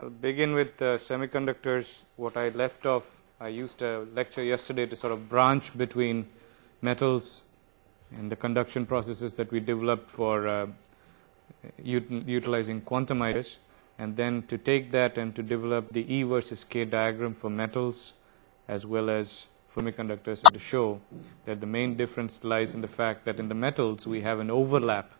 I'll begin with semiconductors. What I left off, I used a lecture yesterday to sort of branch between metals and the conduction processes that we developed for utilizing quantum ideas, and then to take that and to develop the E versus K diagram for metals as well as semiconductors, and to show that the main difference lies in the fact that in the metals we have an overlap.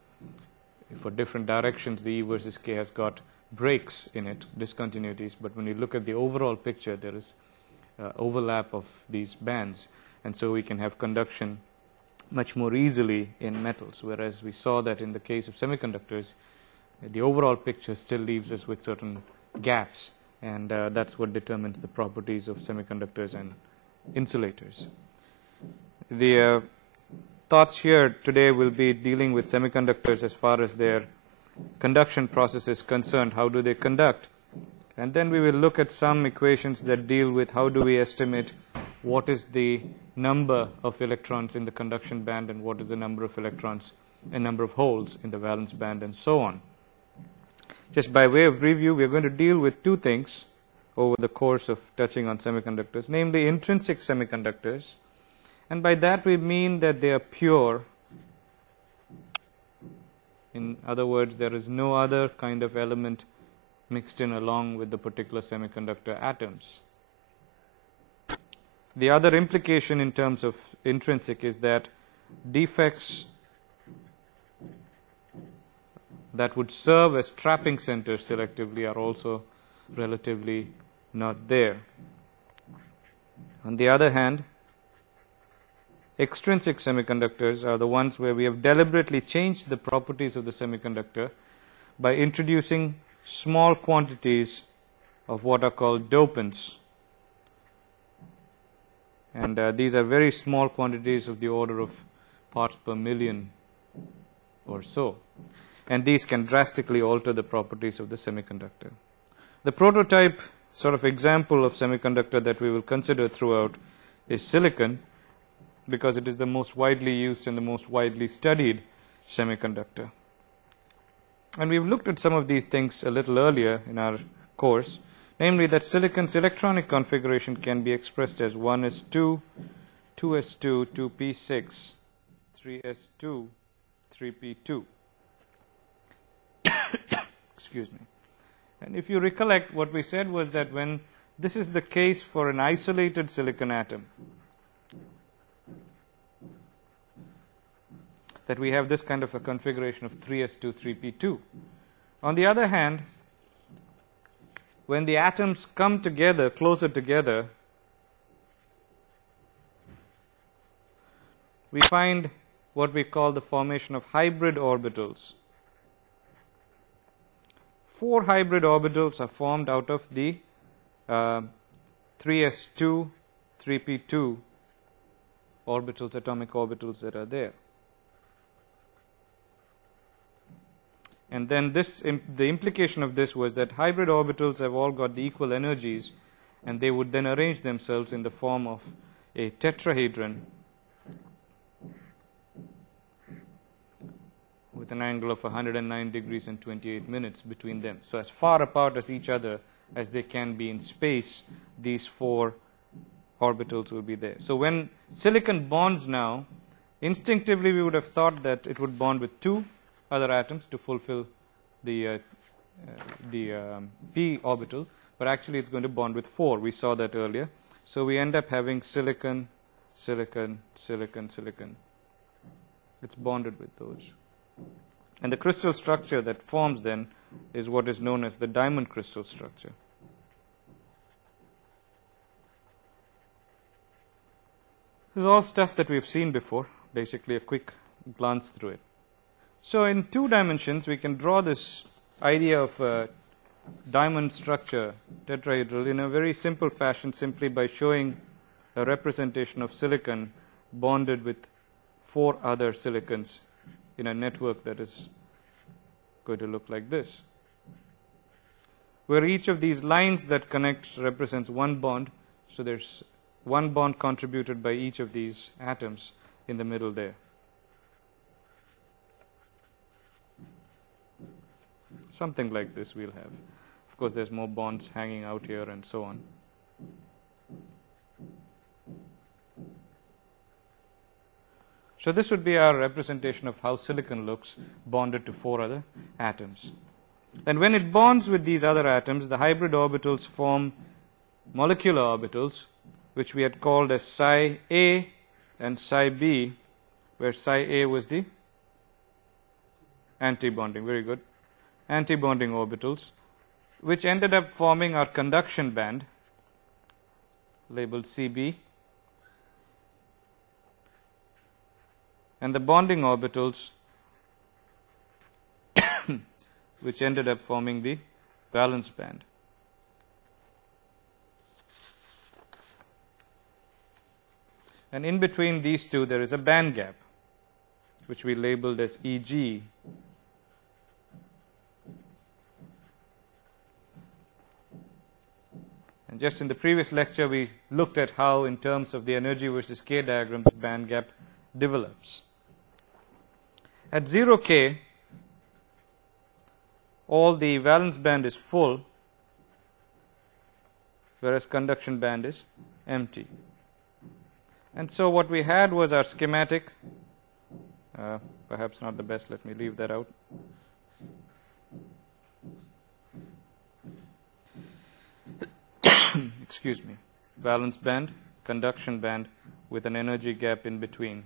For different directions, the E versus K has got breaks in it, discontinuities, but when you look at the overall picture, there is overlap of these bands, and so we can have conduction much more easily in metals, whereas we saw that in the case of semiconductors, the overall picture still leaves us with certain gaps, and that's what determines the properties of semiconductors and insulators. The thoughts here today will be dealing with semiconductors as far as their conduction process is concerned. How do they conduct? And then we will look at some equations that deal with how do we estimate what is the number of electrons in the conduction band and what is the number of electrons and number of holes in the valence band, and so on. Just by way of review, we are going to deal with two things over the course of touching on semiconductors, namely intrinsic semiconductors, and by that we mean that they are pure. In other words, there is no other kind of element mixed in along with the particular semiconductor atoms. The other implication in terms of intrinsic is that defects that would serve as trapping centers selectively are also relatively not there. On the other hand, extrinsic semiconductors are the ones where we have deliberately changed the properties of the semiconductor by introducing small quantities of what are called dopants. And these are very small quantities of the order of parts per million or so. And these can drastically alter the properties of the semiconductor. The prototype sort of example of semiconductor that we will consider throughout is silicon, because it is the most widely used and the most widely studied semiconductor. And we've looked at some of these things a little earlier in our course, namely that silicon's electronic configuration can be expressed as 1s2, 2s2, 2p6, 3s2, 3p2. Excuse me. And if you recollect, what we said was that when this is the case for an isolated silicon atom, that we have this kind of a configuration of 3s2, 3p2. On the other hand, when the atoms come together, closer together, we find what we call the formation of hybrid orbitals. 4 hybrid orbitals are formed out of the 3s2, 3p2 orbitals, atomic orbitals that are there. And then the implication of this was that hybrid orbitals have all got the equal energies, and they would then arrange themselves in the form of a tetrahedron with an angle of 109 degrees and 28 minutes between them. So as far apart as each other as they can be in space, these 4 orbitals will be there. So when silicon bonds now, instinctively we would have thought that it would bond with 2 other atoms to fulfill the p orbital, but actually it's going to bond with 4. We saw that earlier. So we end up having silicon, silicon, silicon, silicon. It's bonded with those. And the crystal structure that forms then is what is known as the diamond crystal structure. This is all stuff that we've seen before, basically a quick glance through it. So in 2 dimensions, we can draw this idea of a diamond structure, tetrahedral, in a very simple fashion, simply by showing a representation of silicon bonded with 4 other silicons in a network that is going to look like this, where each of these lines that connects represents 1 bond. So there's 1 bond contributed by each of these atoms in the middle there. Something like this we'll have. Of Of course, there's more bonds hanging out here and so on. So this would be our representation of how silicon looks bonded to 4 other atoms. And when it bonds with these other atoms, the hybrid orbitals form molecular orbitals, which we had called as psi A and psi B, where psi A was the anti-bonding, very good, anti-bonding orbitals, which ended up forming our conduction band, labeled CB, and the bonding orbitals which ended up forming the valence band. And in between these two there is a band gap, which we labeled as EG. And just in the previous lecture we looked at how, in terms of the energy versus K diagram, this band gap develops. At 0K, all the valence band is full, whereas conduction band is empty. And so what we had was our schematic, perhaps not the best, let me leave that out. Excuse me. Valence band, conduction band with an energy gap in between.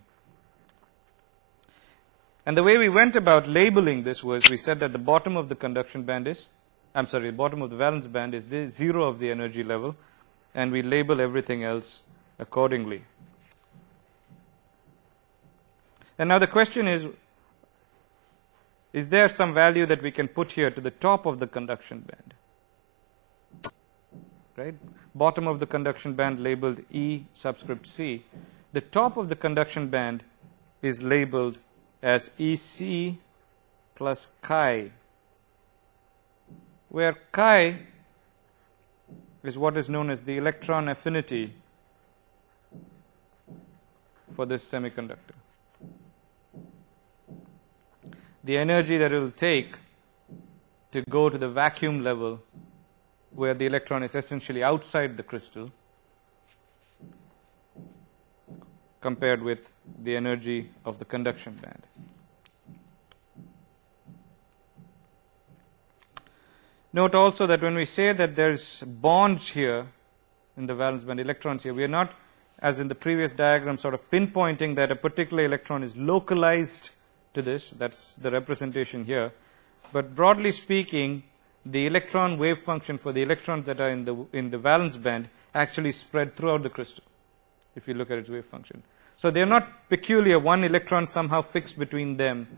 And the way we went about labeling this was, we said that the bottom of the conduction band is, the bottom of the valence band is the 0 of the energy level, and we label everything else accordingly. And now the question is there some value that we can put here to the top of the conduction band? Right? Bottom of the conduction band labeled E subscript C. The top of the conduction band is labeled as EC plus chi, where chi is what is known as the electron affinity for this semiconductor. The energy that it will take to go to the vacuum level, where the electron is essentially outside the crystal, compared with the energy of the conduction band. Note also that when we say that there's bonds here in the valence band, electrons here, we are not, as in the previous diagram, sort of pinpointing that a particular electron is localized to this. That's the representation here. But broadly speaking, the electron wave function for the electrons that are in the valence band actually spread throughout the crystal, if you look at its wave function. So they are not peculiar, one electron somehow fixed between them.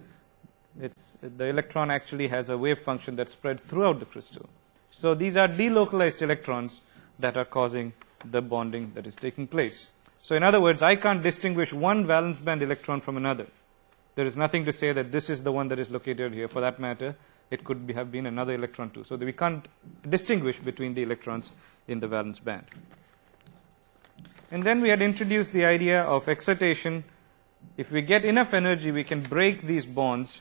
The electron actually has a wave function that spreads throughout the crystal. So these are delocalized electrons that are causing the bonding that is taking place. So in other words, I can't distinguish one valence band electron from another. There is nothing to say that this is the one that is located here. For that matter, it could have been another electron too. So that we can't distinguish between the electrons in the valence band. And then we had introduced the idea of excitation. If we get enough energy, we can break these bonds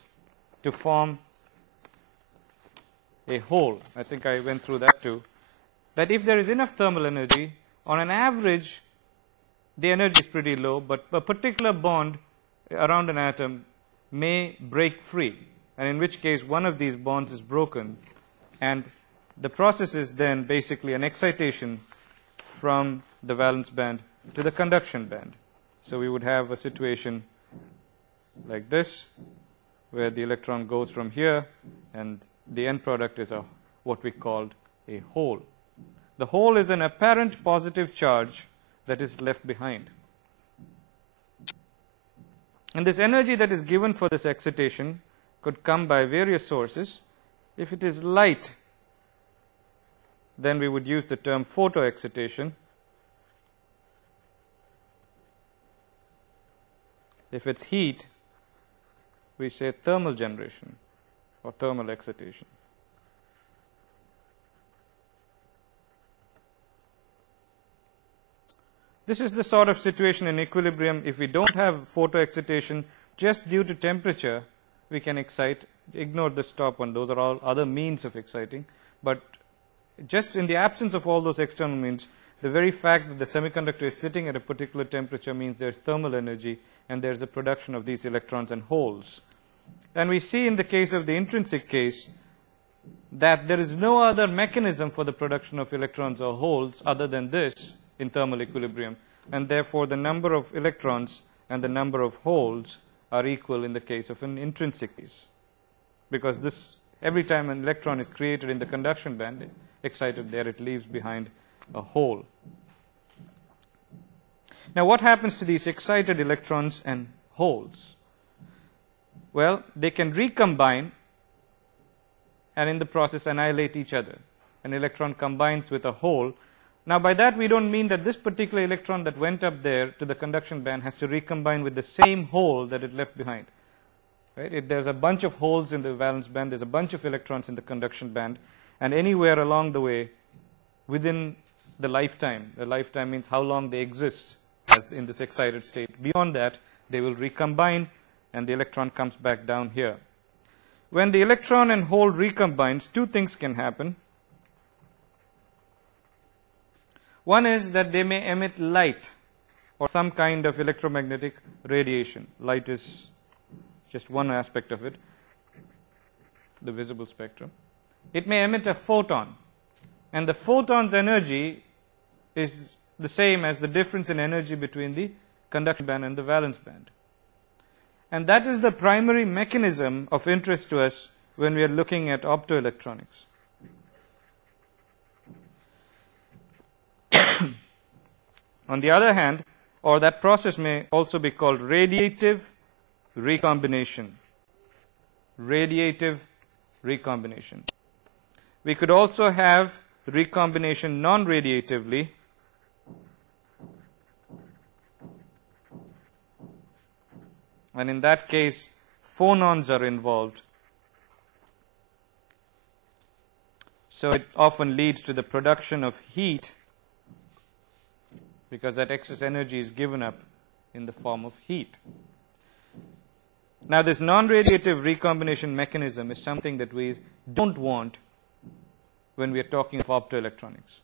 to form a hole. I think I went through that too. That if there is enough thermal energy, on an average, the energy is pretty low, but a particular bond around an atom may break free, and in which case one of these bonds is broken, and the process is then basically an excitation from the valence band to the conduction band. So we would have a situation like this, where the electron goes from here, and the end product is what we called a hole. The hole is an apparent positive charge that is left behind. And this energy that is given for this excitation could come by various sources. If it is light, then we would use the term photoexcitation. If it's heat, we say thermal generation or thermal excitation. This is the sort of situation in equilibrium. If we don't have photoexcitation, just due to temperature, we can excite. Ignore this top one. Those are all other means of exciting. But just in the absence of all those external means, the very fact that the semiconductor is sitting at a particular temperature means there's thermal energy and there's the production of these electrons and holes. And we see in the case of the intrinsic case that there is no other mechanism for the production of electrons or holes other than this in thermal equilibrium, and therefore the number of electrons and the number of holes are equal in the case of an intrinsic case, because this, every time an electron is created in the conduction band, excited there, it leaves behind a hole. Now what happens to these excited electrons and holes? Well, they can recombine and in the process annihilate each other. An electron combines with a hole. Now by that we don't mean that this particular electron that went up there to the conduction band has to recombine with the same hole that it left behind. Right? There's a bunch of holes in the valence band, there's a bunch of electrons in the conduction band, and anywhere along the way within the lifetime means how long they exist as in this excited state. Beyond that, they will recombine and the electron comes back down here. When the electron and hole recombines, two things can happen. One is that they may emit light or some kind of electromagnetic radiation. Light is just one aspect of it, the visible spectrum. It may emit a photon, and the photon's energy is the same as the difference in energy between the conduction band and the valence band. And that is the primary mechanism of interest to us when we are looking at optoelectronics. On the other hand, or that process may also be called radiative recombination. Radiative recombination. We could also have recombination non-radiatively, and in that case phonons are involved. So it often leads to the production of heat because that excess energy is given up in the form of heat. Now this non-radiative recombination mechanism is something that we don't want when we are talking of optoelectronics.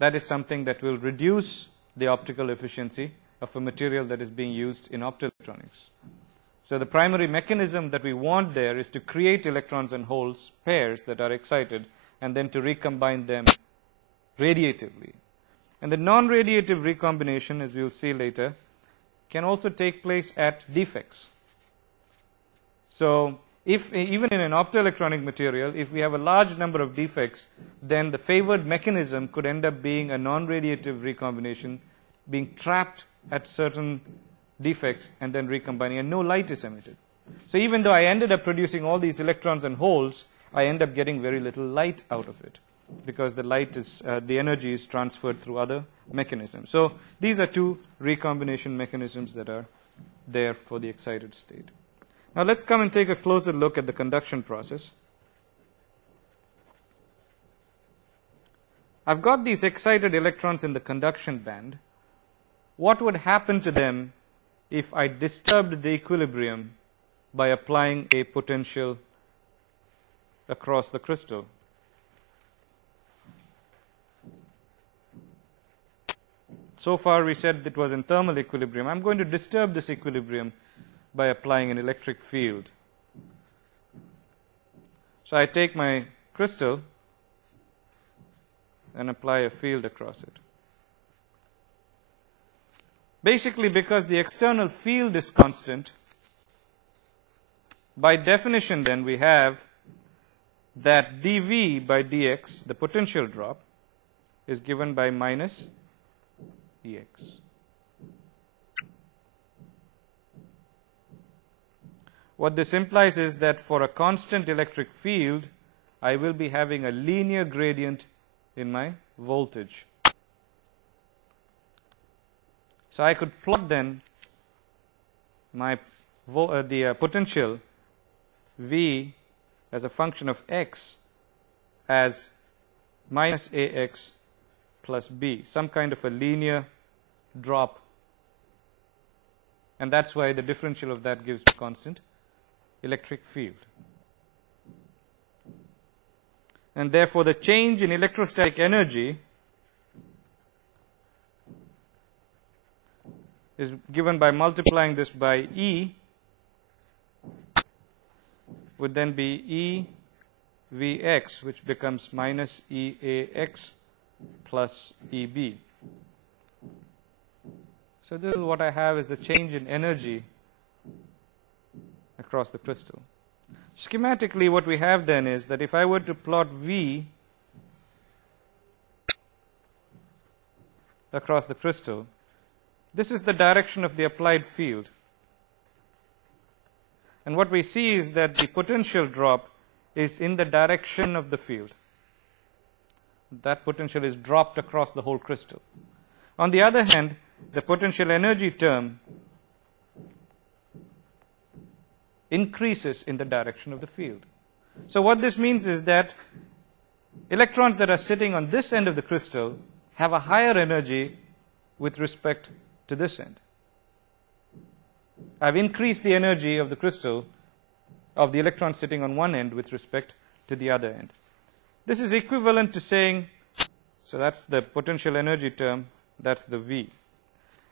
That is something that will reduce the optical efficiency of a material that is being used in optoelectronics. So the primary mechanism that we want there is to create electrons and holes pairs that are excited and then to recombine them radiatively. And the non-radiative recombination, as we will see later, can also take place at defects. So if even in an optoelectronic material, if we have a large number of defects, then the favored mechanism could end up being a non-radiative recombination, being trapped at certain defects and then recombining, and no light is emitted. So even though I ended up producing all these electrons and holes, I end up getting very little light out of it because the light is, the energy is transferred through other mechanisms. So these are two recombination mechanisms that are there for the excited state. Now let's come and take a closer look at the conduction process. I've got these excited electrons in the conduction band. What would happen to them if I disturbed the equilibrium by applying a potential across the crystal? So far we said it was in thermal equilibrium. I'm going to disturb this equilibrium by applying an electric field. So I take my crystal and apply a field across it. Basically, because the external field is constant, by definition then we have that dV by dx, the potential drop, is given by minus Ex. What this implies is that for a constant electric field, I will be having a linear gradient in my voltage. So I could plot then my potential V as a function of x as minus Ax plus B, some kind of a linear drop. And that's why the differential of that gives me constant electric field. and therefore the change in electrostatic energy is given by multiplying this by E, would then be E Vx, which becomes minus EAx plus EB. So this is what I have is the change in energy across the crystal. Schematically, what we have then is that if I were to plot V across the crystal, this is the direction of the applied field. And what we see is that the potential drop is in the direction of the field. That potential is dropped across the whole crystal. On the other hand, the potential energy term increases in the direction of the field. So what this means is that electrons that are sitting on this end of the crystal have a higher energy with respect to this end. I've increased the energy of the crystal of the electron sitting on one end with respect to the other end. This is equivalent to saying, so that's the potential energy term, that's the V.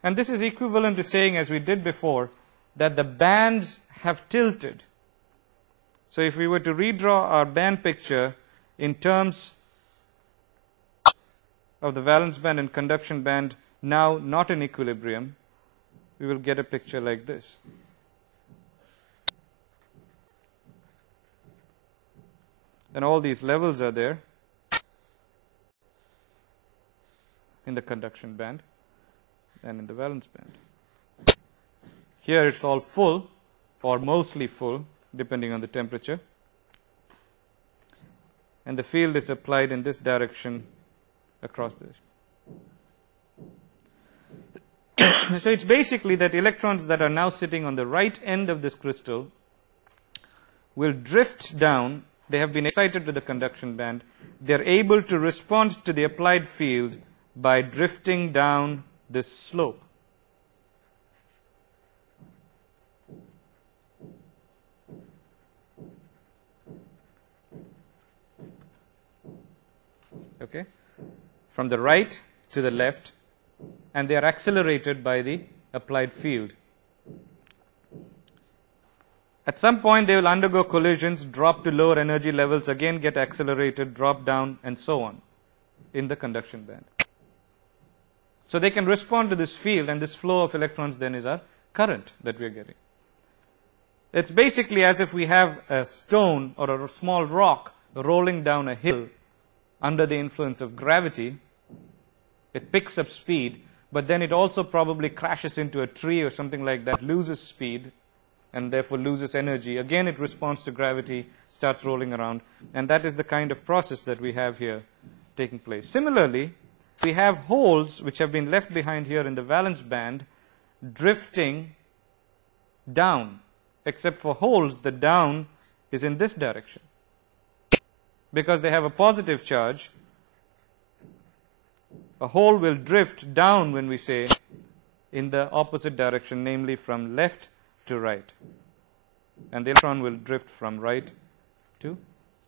And this is equivalent to saying, as we did before, that the bands have tilted. So if we were to redraw our band picture in terms of the valence band and conduction band now not in equilibrium, we will get a picture like this. And all these levels are there in the conduction band and in the valence band. Here it's all full or mostly full, depending on the temperature. And the field is applied in this direction across this. So it's basically that electrons that are now sitting on the right end of this crystal will drift down. They have been excited to the conduction band. They're able to respond to the applied field by drifting down this slope. Okay? From the right to the left, and they are accelerated by the applied field. At some point, they will undergo collisions, drop to lower energy levels, again get accelerated, drop down, and so on in the conduction band. So they can respond to this field, and this flow of electrons then is our current that we are getting. It's basically as if we have a stone or a small rock rolling down a hill under the influence of gravity. It picks up speed, but then it also probably crashes into a tree or something like that, loses speed, and therefore loses energy. Again, it responds to gravity, starts rolling around, and that is the kind of process that we have here taking place. Similarly, we have holes which have been left behind here in the valence band drifting down, except for holes, the down is in this direction. Because they have a positive charge, a hole will drift down when we say in the opposite direction, namely from left to right. And the electron will drift from right to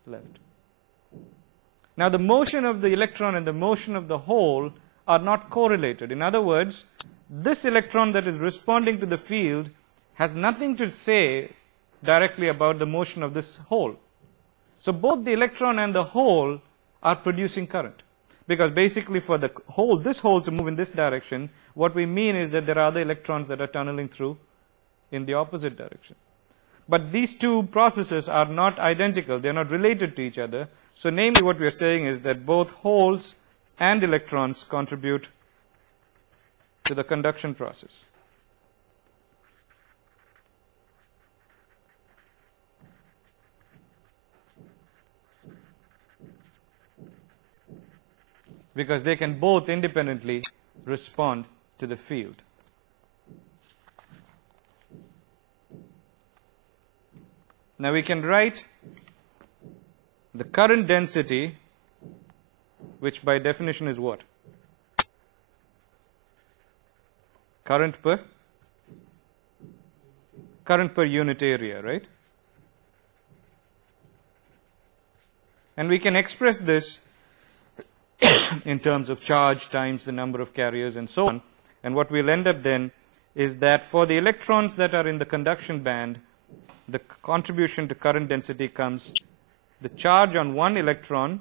left. Now the motion of the electron and the motion of the hole are not correlated. In other words, this electron that is responding to the field has nothing to say directly about the motion of this hole. So both the electron and the hole are producing current. Because basically for the hole, this hole to move in this direction, what we mean is that there are other electrons that are tunneling through in the opposite direction. But these two processes are not identical. They are not related to each other. So namely what we are saying is that both holes and electrons contribute to the conduction process. Because they can both independently respond to the field. Now we can write the current density, which by definition is what? Current per unit area, right? And we can express this in terms of charge times the number of carriers and so on. And what we'll end up then is that for the electrons that are in the conduction band, the contribution to current density comes the charge on one electron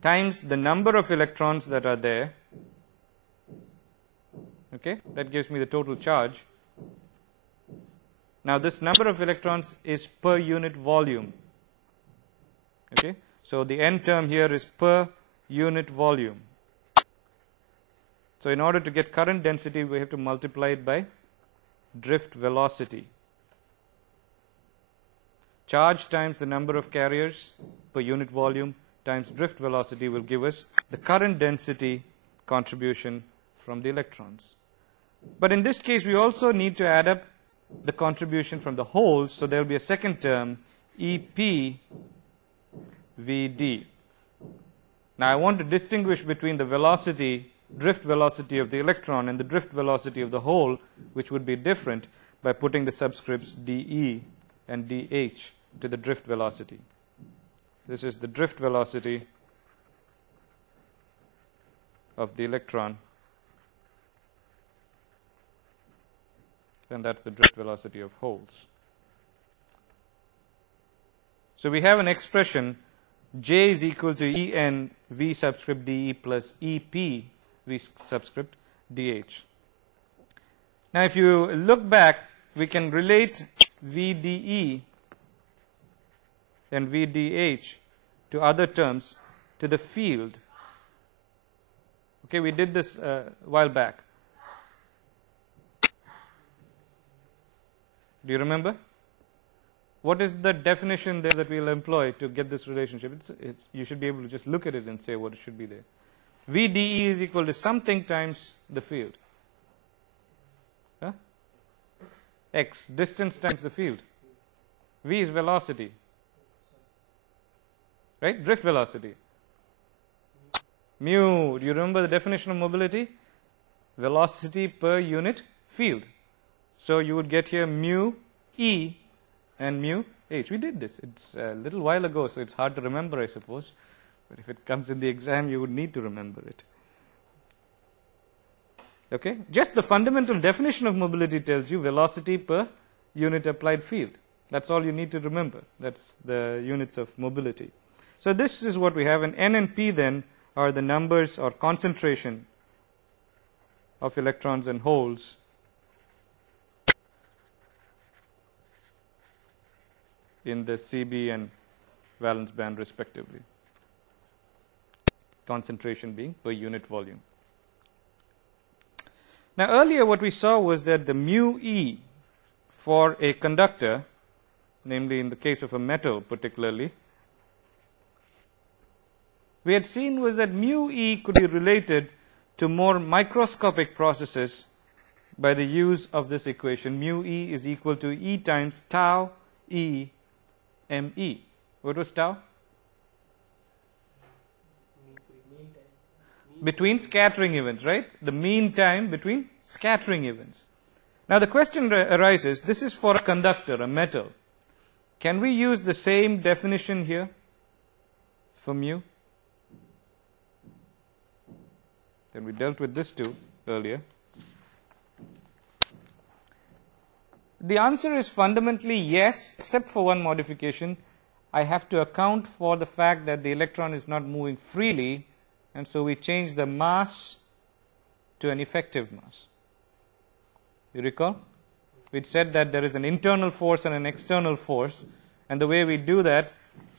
times the number of electrons that are there. Okay, that gives me the total charge. Now this number of electrons is per unit volume. Okay, so the n term here is per unit volume. So in order to get current density, we have to multiply it by drift velocity. Charge times the number of carriers per unit volume times drift velocity will give us the current density contribution from the electrons. But in this case, we also need to add up the contribution from the holes, so there will be a second term, EP Vd. Now I want to distinguish between the velocity, drift velocity of the electron and the drift velocity of the hole, which would be different by putting the subscripts dE and dH to the drift velocity. This is the drift velocity of the electron, and that's the drift velocity of holes. So we have an expression J is equal to En V subscript dE plus EP V subscript dH. Now if you look back, we can relate VDE and VDH to other terms to the field. Okay, we did this a while back. Do you remember? What is the definition there that we'll employ to get this relationship? You should be able to just look at it and say what it should be there. VDE is equal to something times the field. Huh? X, distance times the field. V is velocity. Right? Drift velocity. Mu, do you remember the definition of mobility? Velocity per unit field. So you would get here mu E and mu H. We did this. It's a little while ago, so it's hard to remember, I suppose. But if it comes in the exam, you would need to remember it. Okay? Just the fundamental definition of mobility tells you velocity per unit applied field. That's all you need to remember. That's the units of mobility. So this is what we have. And N and P then are the numbers or concentration of electrons and holes in the CB and valence band respectively. Concentration being per unit volume. Now earlier what we saw was that the mu E for a conductor, namely in the case of a metal particularly, we had seen was that mu E could be related to more microscopic processes by the use of this equation. Mu E is equal to E times tau E ME. What was tau? Between scattering events, right? The mean time between scattering events. Now the question arises, this is for a conductor, a metal. Can we use the same definition here for mu? Then we dealt with this too earlier. The answer is fundamentally yes, except for one modification. I have to account for the fact that the electron is not moving freely, and so we change the mass to an effective mass. You recall? We said that there is an internal force and an external force, and the way we do that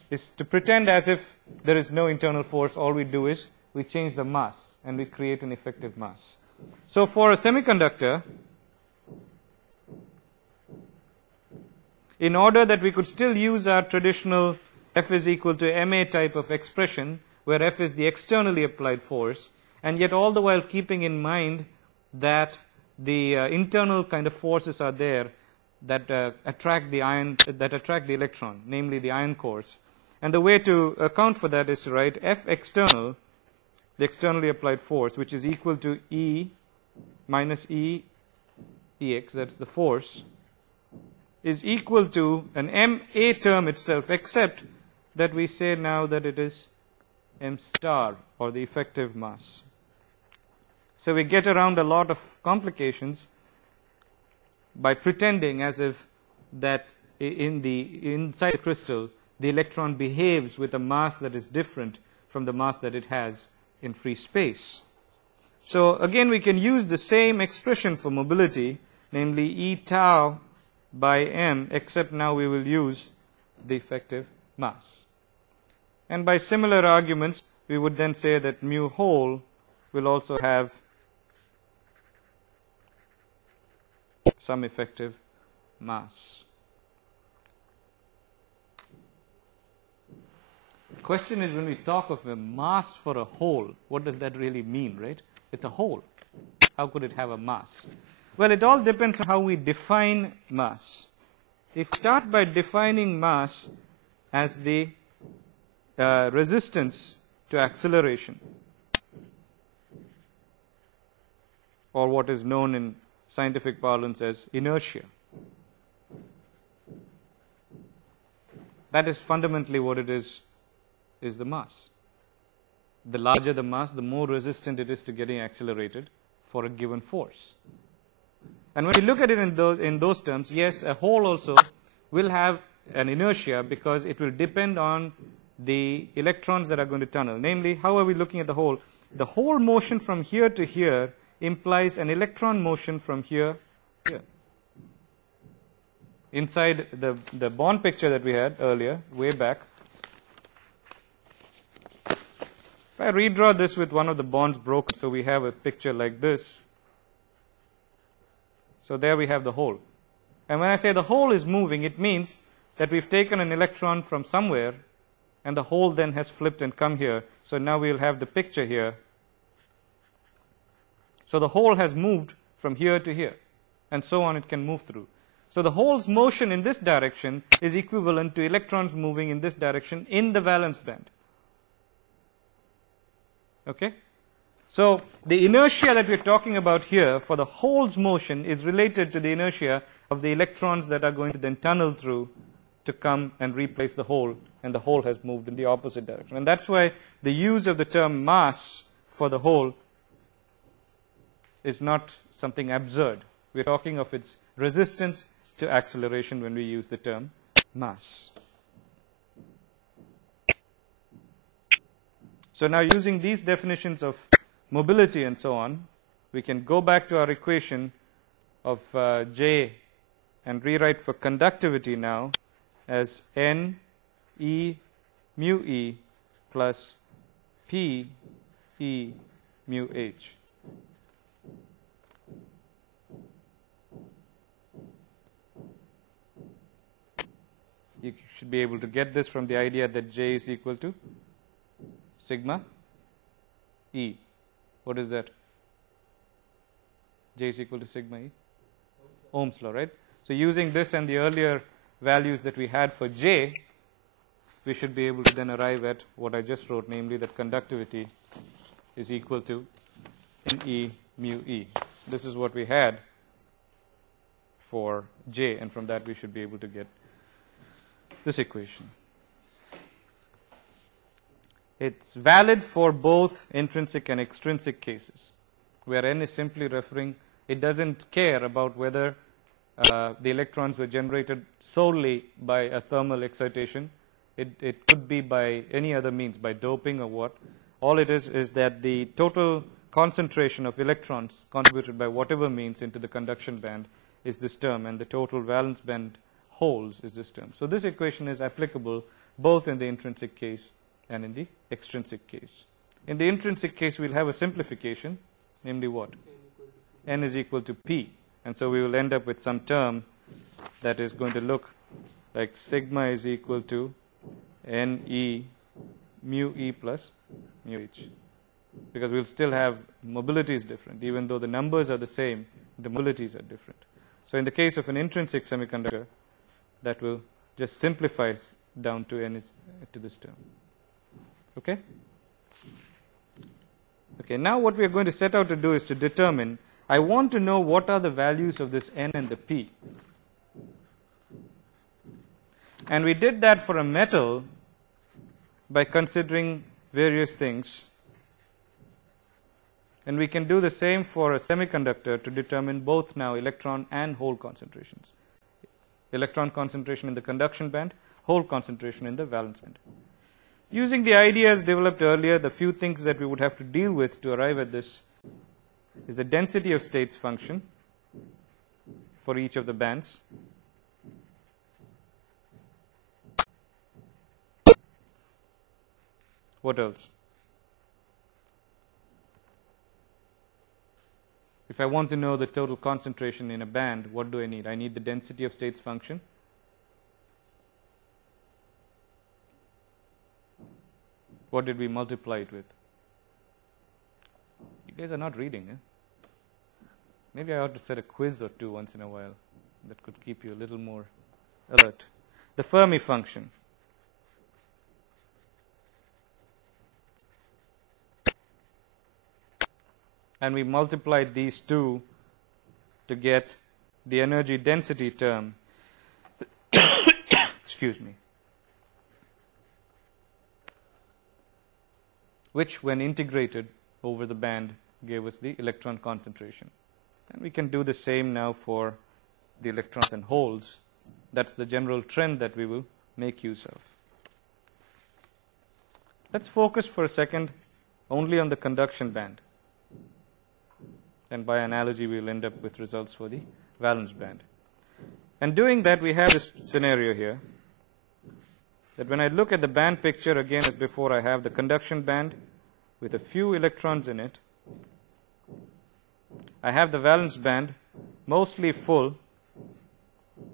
is to pretend as if there is no internal force. All we do is we change the mass and we create an effective mass. So for a semiconductor, in order that we could still use our traditional F is equal to ma type of expression, where F is the externally applied force, and yet all the while keeping in mind that the internal kind of forces are there that attract the electron, namely the ion cores. And the way to account for that is to write F external, the externally applied force, which is equal to E minus E Ex, that's the force, is equal to an ma term itself, except that we say now that it is m star, or the effective mass. So we get around a lot of complications by pretending as if that inside the crystal the electron behaves with a mass that is different from the mass that it has in free space. So again we can use the same expression for mobility, namely E tau by m, except now we will use the effective mass. And by similar arguments we would then say that mu whole will also have some effective mass. The question is, when we talk of a mass for a hole, what does that really mean, right? It's a hole. How could it have a mass? Well, it all depends on how we define mass. If we start by defining mass as the resistance to acceleration, or what is known in scientific parlance as inertia. That is fundamentally what it is the mass. The larger the mass, the more resistant it is to getting accelerated for a given force. And when we look at it in those terms, yes, a hole also will have an inertia because it will depend on the electrons that are going to tunnel. Namely, how are we looking at the hole? The whole motion from here to here implies an electron motion from here to here. Inside the bond picture that we had earlier, way back, if I redraw this with one of the bonds broken, so we have a picture like this. So there we have the hole. And when I say the hole is moving, it means that we've taken an electron from somewhere and the hole then has flipped and come here. So now we'll have the picture here. So the hole has moved from here to here, and so on it can move through. So the hole's motion in this direction is equivalent to electrons moving in this direction in the valence band. Okay? So the inertia that we're talking about here for the hole's motion is related to the inertia of the electrons that are going to then tunnel through to come and replace the hole, and the hole has moved in the opposite direction. And that's why the use of the term mass for the hole is not something absurd. We're talking of its resistance to acceleration when we use the term mass. So now, using these definitions of mobility and so on, we can go back to our equation of J and rewrite for conductivity now as N E mu E plus P E mu H. You should be able to get this from the idea that J is equal to sigma E. What is that? J is equal to sigma E. Ohm's law, right? So using this and the earlier values that we had for J, we should be able to then arrive at what I just wrote, namely that conductivity is equal to Ne mu E. This is what we had for J, and from that we should be able to get this equation. It's valid for both intrinsic and extrinsic cases, where N is simply referring, it doesn't care about whether the electrons were generated solely by a thermal excitation. It could be by any other means, by doping or what. All it is that the total concentration of electrons contributed by whatever means into the conduction band is this term, and the total valence band holes is this term. So this equation is applicable both in the intrinsic case and in the extrinsic case. In the intrinsic case, we'll have a simplification, namely what? N is equal to P. And so we will end up with some term that is going to look like sigma is equal to Ne mu E plus mu H. Because we'll still have mobility is different. Even though the numbers are the same, the mobilities are different. So in the case of an intrinsic semiconductor, that will just simplify down to N is to this term. Okay? Okay, now what we are going to set out to do is to determine, I want to know what are the values of this N and the P. And we did that for a metal by considering various things. And we can do the same for a semiconductor to determine both now electron and hole concentrations. Electron concentration in the conduction band, hole concentration in the valence band. Using the ideas developed earlier, the few things that we would have to deal with to arrive at this is the density of states function for each of the bands. What else? If I want to know the total concentration in a band, what do I need? I need the density of states function. What did we multiply it with? You guys are not reading, eh? Maybe I ought to set a quiz or two once in a while. That could keep you a little more alert. The Fermi function. And we multiplied these two to get the energy density term. Excuse me. Which, when integrated over the band, gave us the electron concentration. And we can do the same now for the electrons and holes. That's the general trend that we will make use of. Let's focus for a second only on the conduction band. And by analogy, we will end up with results for the valence band. And doing that, we have this scenario here, that when I look at the band picture, again as before, I have the conduction band with a few electrons in it. I have the valence band mostly full.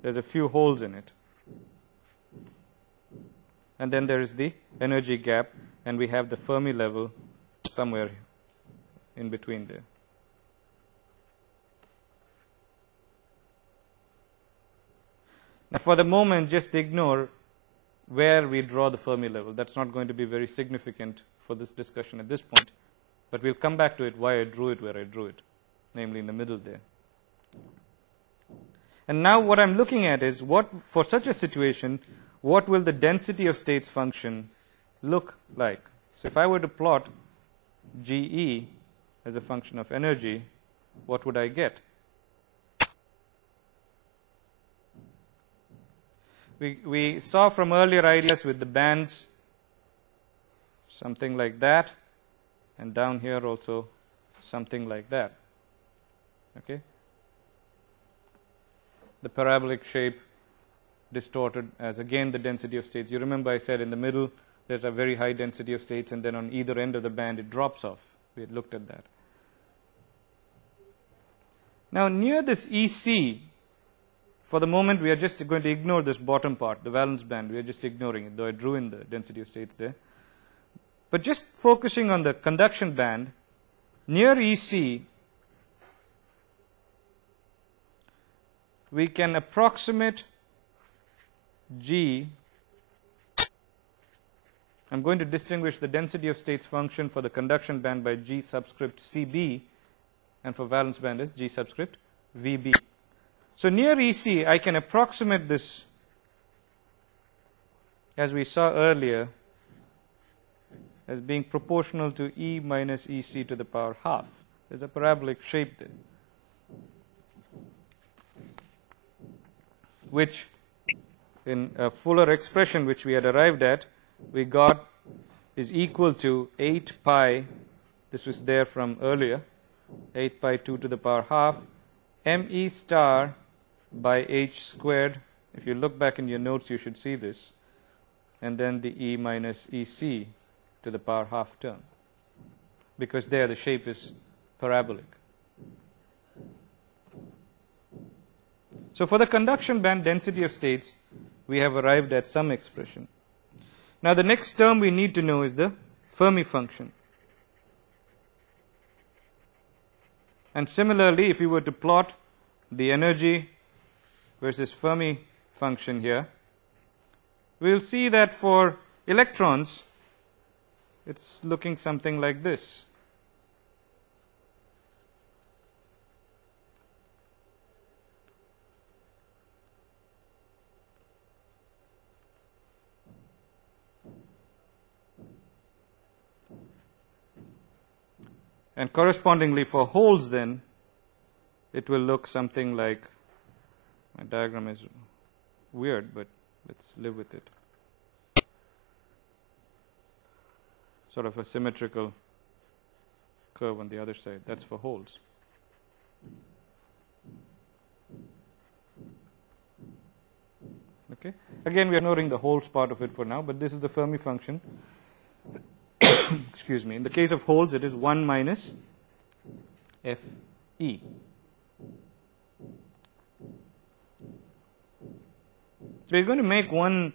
There's a few holes in it. And then there is the energy gap, and we have the Fermi level somewhere in between there. Now, for the moment, just ignore where we draw the Fermi level. That's not going to be very significant for this discussion at this point. But we'll come back to it, why I drew it where I drew it, namely in the middle there. And now what I'm looking at is, what, for such a situation, what will the density of states function look like? So if I were to plot GE as a function of energy, what would I get? We saw from earlier ideas with the bands something like that, and down here also something like that. Okay? The parabolic shape distorted as again the density of states. You remember I said in the middle there's a very high density of states, and then on either end of the band it drops off. We had looked at that. Now near this EC, for the moment, we are just going to ignore this bottom part, the valence band. We are just ignoring it, though I drew in the density of states there. But just focusing on the conduction band, near EC, we can approximate G. I'm going to distinguish the density of states function for the conduction band by G subscript CB, and for valence band is G subscript VB. So near EC, I can approximate this, as we saw earlier, as being proportional to E minus EC to the power half. There's a parabolic shape there, which in a fuller expression which we had arrived at, we got is equal to 8 pi, this was there from earlier, 8 pi 2 to the power half, ME star by H squared. If you look back in your notes, you should see this. And then the E minus EC to the power half term, because there the shape is parabolic. So for the conduction band density of states, we have arrived at some expression. Now the next term we need to know is the Fermi function. And similarly, if we were to plot the energy versus Fermi function here, we will see that for electrons, it's looking something like this. And correspondingly for holes then, it will look something like, my diagram is weird, but let's live with it. Sort of a symmetrical curve on the other side. That's for holes. Okay. Again, we are ignoring the holes part of it for now, but this is the Fermi function. Excuse me. In the case of holes, it is 1 minus Fe. So we're going to make one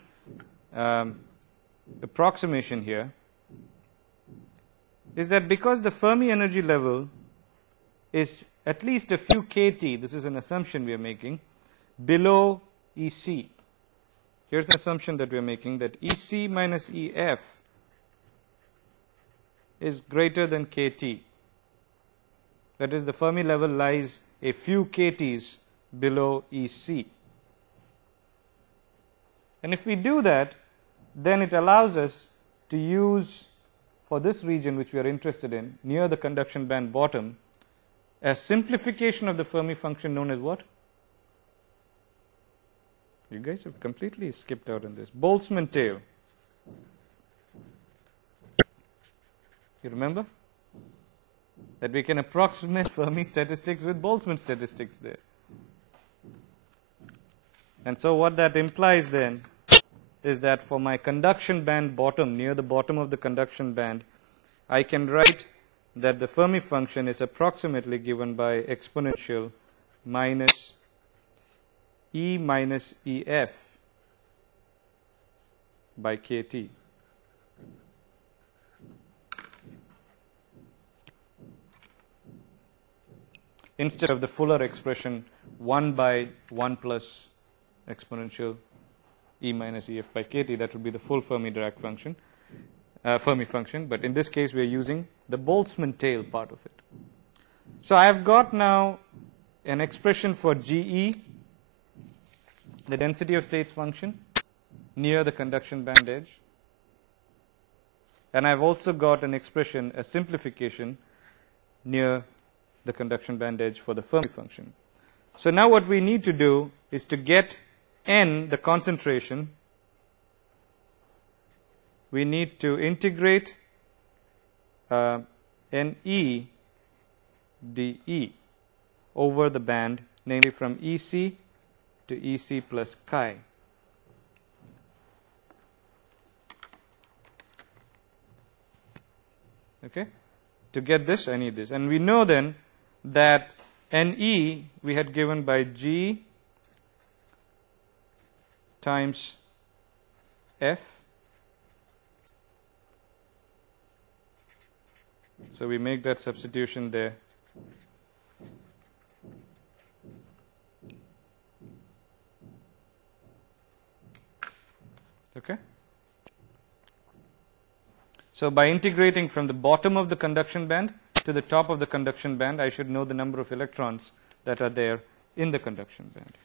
approximation here, is that because the Fermi energy level is at least a few kT, this is an assumption we are making, below EC. Here's the assumption that we are making, that EC minus EF is greater than kT. That is, the Fermi level lies a few kTs below EC. And if we do that, then it allows us to use, for this region which we are interested in, near the conduction band bottom, a simplification of the Fermi function known as what? You guys have completely skipped out on this. Boltzmann tail. You remember? That we can approximate Fermi statistics with Boltzmann statistics there. And so what that implies then is that for my conduction band bottom, near the bottom of the conduction band, I can write that the Fermi function is approximately given by exponential minus E minus EF by kT. Instead of the fuller expression 1 by 1 plus exponential E minus EF by kT, that would be the full Fermi-Dirac function, Fermi function, but in this case we are using the Boltzmann tail part of it. So I have got now an expression for GE, the density of states function, near the conduction band edge, and I've also got an expression, a simplification, near the conduction band edge for the Fermi function. So now what we need to do is to get N, the concentration, we need to integrate NE dE over the band, namely from EC to EC plus chi. Okay? To get this, I need this. And we know then that NE we had given by G times F. So we make that substitution there. Okay? So by integrating from the bottom of the conduction band to the top of the conduction band, I should know the number of electrons that are there in the conduction band.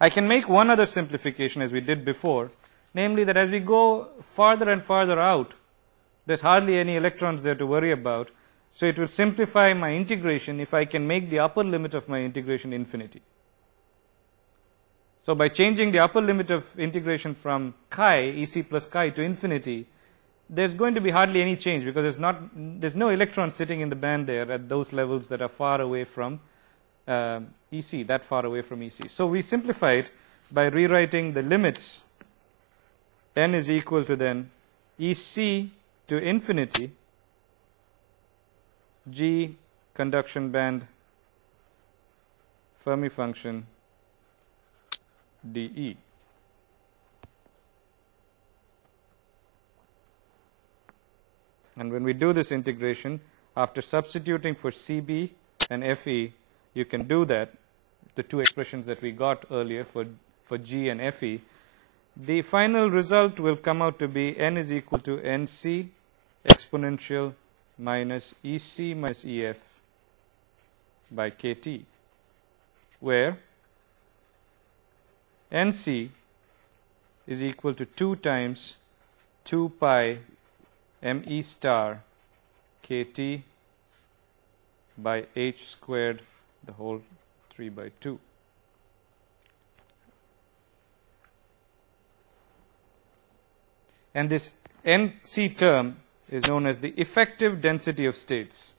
I can make one other simplification as we did before, namely that as we go farther and farther out, there's hardly any electrons there to worry about, so it will simplify my integration if I can make the upper limit of my integration infinity. So by changing the upper limit of integration from chi, EC plus chi, to infinity, there's going to be hardly any change because there's no electron sitting in the band there at those levels that are far away from EC, that far away from EC. So we simplify it by rewriting the limits. N is equal to then EC to infinity G conduction band Fermi function dE. And when we do this integration, after substituting for CB and FE, you can do that, the two expressions that we got earlier for G and FE. The final result will come out to be N is equal to NC exponential minus EC minus EF by KT, where NC is equal to 2 times 2 pi ME star kT by h squared the whole 3 by 2. And this NC term is known as the effective density of states.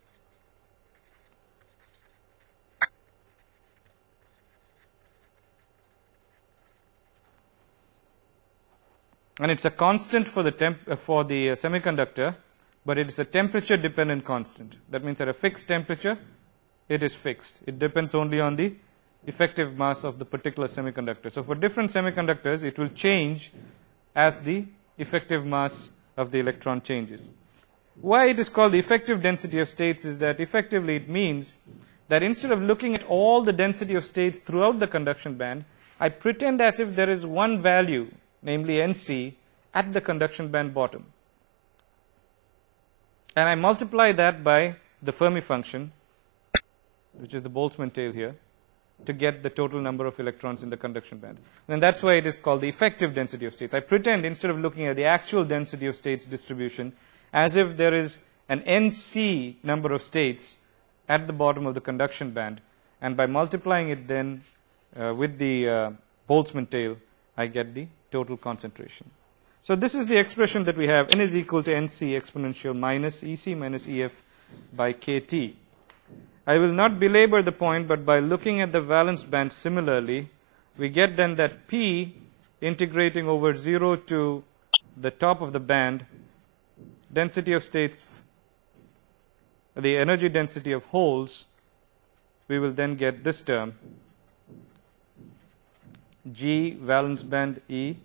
And it's a constant for the semiconductor, but it is a temperature dependent constant. That means at a fixed temperature, it is fixed. It depends only on the effective mass of the particular semiconductor. So for different semiconductors, it will change as the effective mass of the electron changes. Why it is called the effective density of states is that effectively it means that instead of looking at all the density of states throughout the conduction band, I pretend as if there is one value, namely NC, at the conduction band bottom. And I multiply that by the Fermi function, which is the Boltzmann tail here, to get the total number of electrons in the conduction band. And that's why it is called the effective density of states. I pretend, instead of looking at the actual density of states distribution, as if there is an NC number of states at the bottom of the conduction band, and by multiplying it then with the Boltzmann tail, I get the total concentration. So this is the expression that we have. N is equal to NC exponential minus EC minus EF by KT. I will not belabor the point, but by looking at the valence band similarly, we get then that P integrating over 0 to the top of the band, density of states, the energy density of holes, we will then get this term, G valence band E.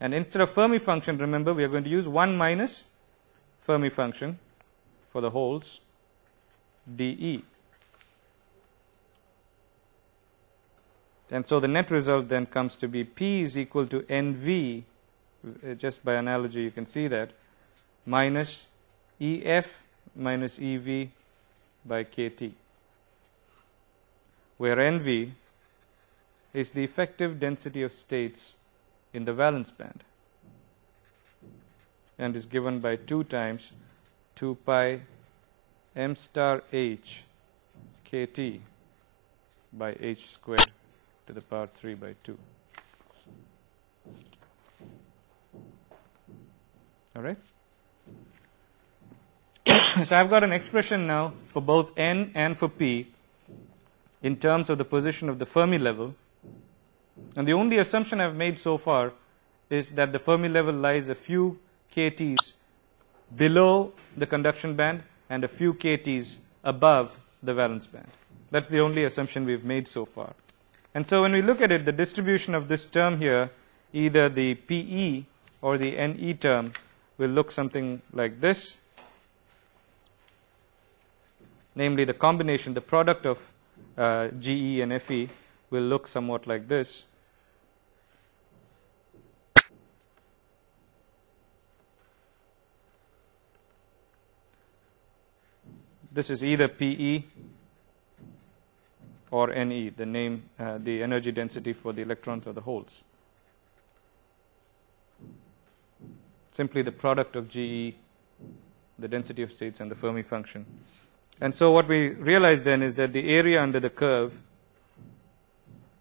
And instead of Fermi function, remember, we are going to use 1 minus Fermi function for the holes, dE. And so the net result then comes to be P is equal to NV, just by analogy you can see that, minus EF minus EV by KT, where NV is the effective density of states in the valence band, and is given by 2 times 2 pi m star h KT by h squared to the power 3 by 2. All right? So I've got an expression now for both N and for P in terms of the position of the Fermi level. And the only assumption I've made so far is that the Fermi level lies a few kTs below the conduction band and a few kTs above the valence band. That's the only assumption we've made so far. And so when we look at it, the distribution of this term here, either the PE or the NE term, will look something like this. Namely, the combination, the product of GE and FE will look somewhat like this. This is either PE or NE, the name, the energy density for the electrons or the holes. Simply the product of GE, the density of states, and the Fermi function. And so what we realize then is that the area under the curve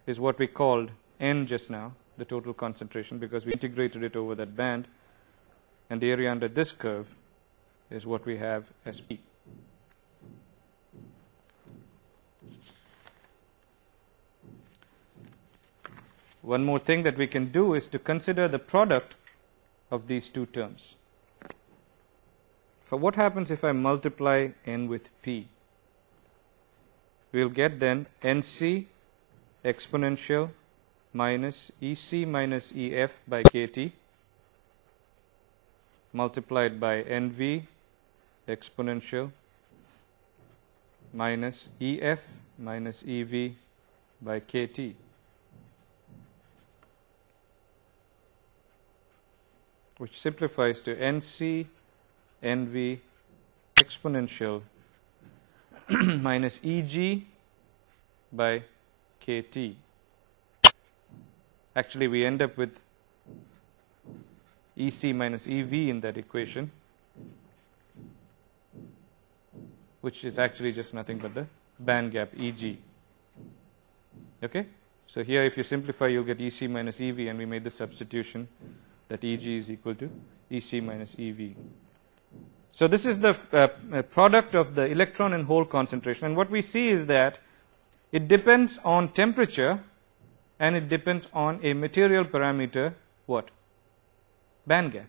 is what we called N just now, the total concentration, because we integrated it over that band. And the area under this curve is what we have as P. One more thing that we can do is to consider the product of these two terms. So what happens if I multiply N with P? We'll get then NC exponential minus EC minus EF by KT multiplied by NV exponential minus EF minus EV by KT. Which simplifies to NC NV exponential minus EG by KT. Actually, we end up with EC minus EV in that equation. which is actually just nothing but the band gap Eg. Okay? So here if you simplify, you'll get Ec minus Ev, and we made the substitution that Eg is equal to Ec minus Ev. So this is the product of the electron and hole concentration, and what we see is that it depends on temperature and it depends on a material parameter, what? Band gap.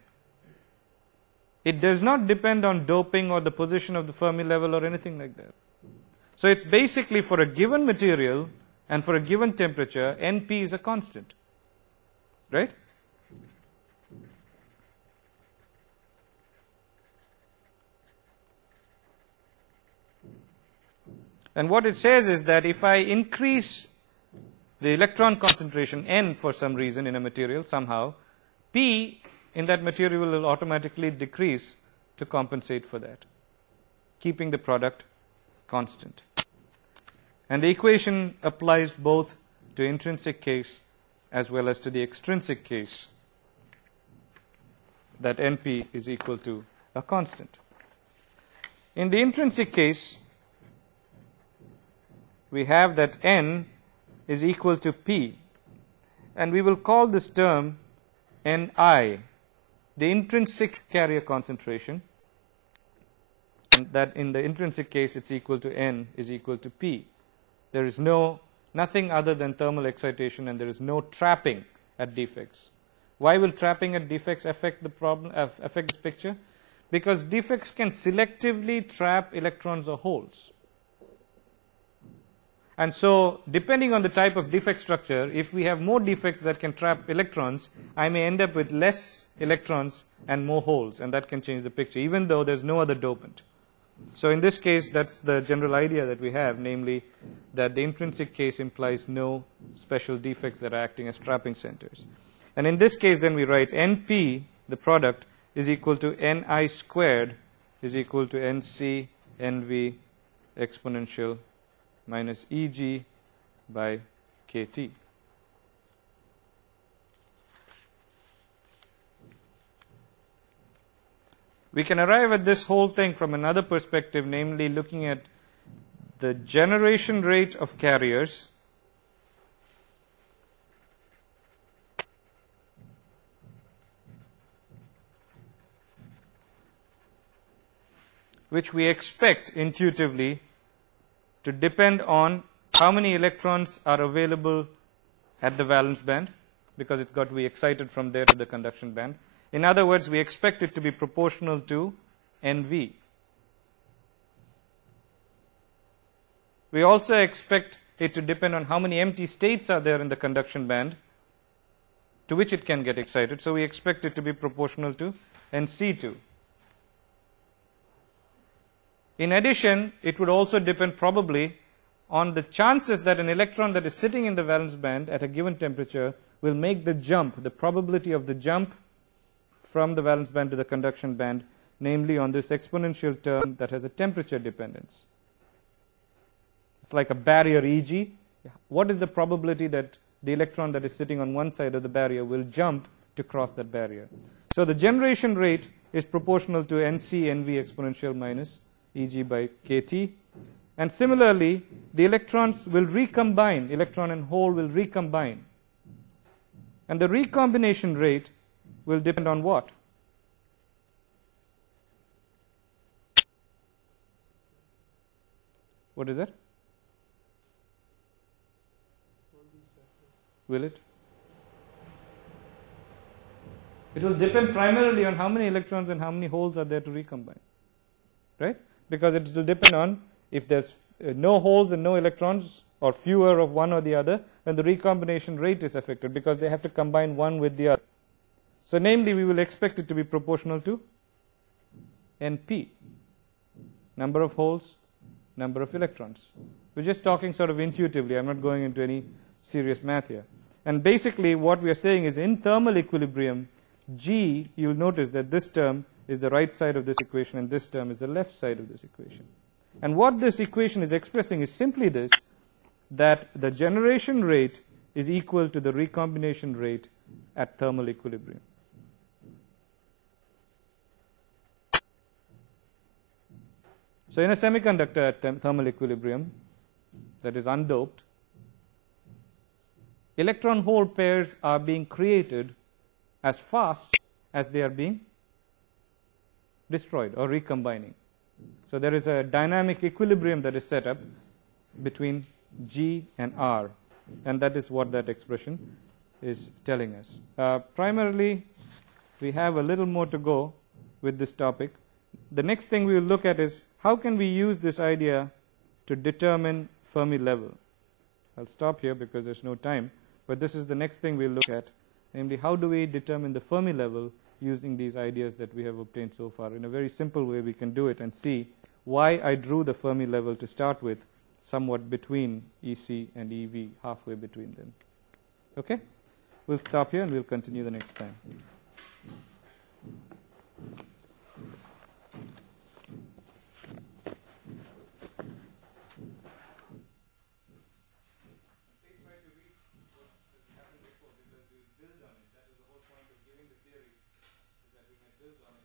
It does not depend on doping or the position of the Fermi level or anything like that. So it's basically for a given material and for a given temperature, Np is a constant, right? And what it says is that if I increase the electron concentration N for some reason in a material somehow, P in that material will automatically decrease to compensate for that, keeping the product constant. And the equation applies both to intrinsic case as well as to the extrinsic case, that Np is equal to a constant. In the intrinsic case, we have that N is equal to P, and we will call this term Ni, the intrinsic carrier concentration, and that in the intrinsic case it's equal to N is equal to P. There is nothing other than thermal excitation, and there is no trapping at defects. Why will trapping at defects affect the problem, affect this picture? Because defects can selectively trap electrons or holes. And so depending on the type of defect structure, if we have more defects that can trap electrons, I may end up with less electrons and more holes, and that can change the picture, even though there's no other dopant. So in this case, that's the general idea that we have, namely that the intrinsic case implies no special defects that are acting as trapping centers. And in this case, then we write Np, the product, is equal to Ni squared is equal to Nc Nv exponential minus Eg by Kt. We can arrive at this whole thing from another perspective, namely looking at the generation rate of carriers which we expect intuitively to depend on how many electrons are available at the valence band, because it's got to be excited from there to the conduction band. In other words, we expect it to be proportional to Nv. We also expect it to depend on how many empty states are there in the conduction band to which it can get excited. So we expect it to be proportional to Nc2. In addition, it would also depend probably on the chances that an electron that is sitting in the valence band at a given temperature will make the jump, the probability of the jump from the valence band to the conduction band, namely on this exponential term that has a temperature dependence. It's like a barrier Eg. What is the probability that the electron that is sitting on one side of the barrier will jump to cross that barrier? So the generation rate is proportional to Nc Nv exponential minus Eg by Kt. And similarly, the electrons will recombine, electron and hole will recombine. And the recombination rate will depend on what? What is that? Will it? It will depend primarily on how many electrons and how many holes are there to recombine, right? Because it will depend on if there's no holes and no electrons, or fewer of one or the other, then the recombination rate is affected, because they have to combine one with the other. So namely, we will expect it to be proportional to Np, number of holes, number of electrons. We're just talking sort of intuitively. I'm not going into any serious math here. And basically what we are saying is, in thermal equilibrium, G, you'll notice that this term is the right side of this equation and this term is the left side of this equation. And what this equation is expressing is simply this, that the generation rate is equal to the recombination rate at thermal equilibrium. So in a semiconductor at thermal equilibrium that is undoped, electron hole pairs are being created as fast as they are being destroyed or recombining. So there is a dynamic equilibrium that is set up between G and R, and that is what that expression is telling us. Primarily, we have a little more to go with this topic. The next thing we will look at is how can we use this idea to determine Fermi level. I'll stop here because there's no time, but this is the next thing we'll look at, namely how do we determine the Fermi level using these ideas that we have obtained so far. In a very simple way we can do it and see why I drew the Fermi level to start with somewhat between EC and EV, halfway between them. Okay? We'll stop here and we'll continue the next time. Build on it. That is the whole point of giving the theory, is that we may build on it.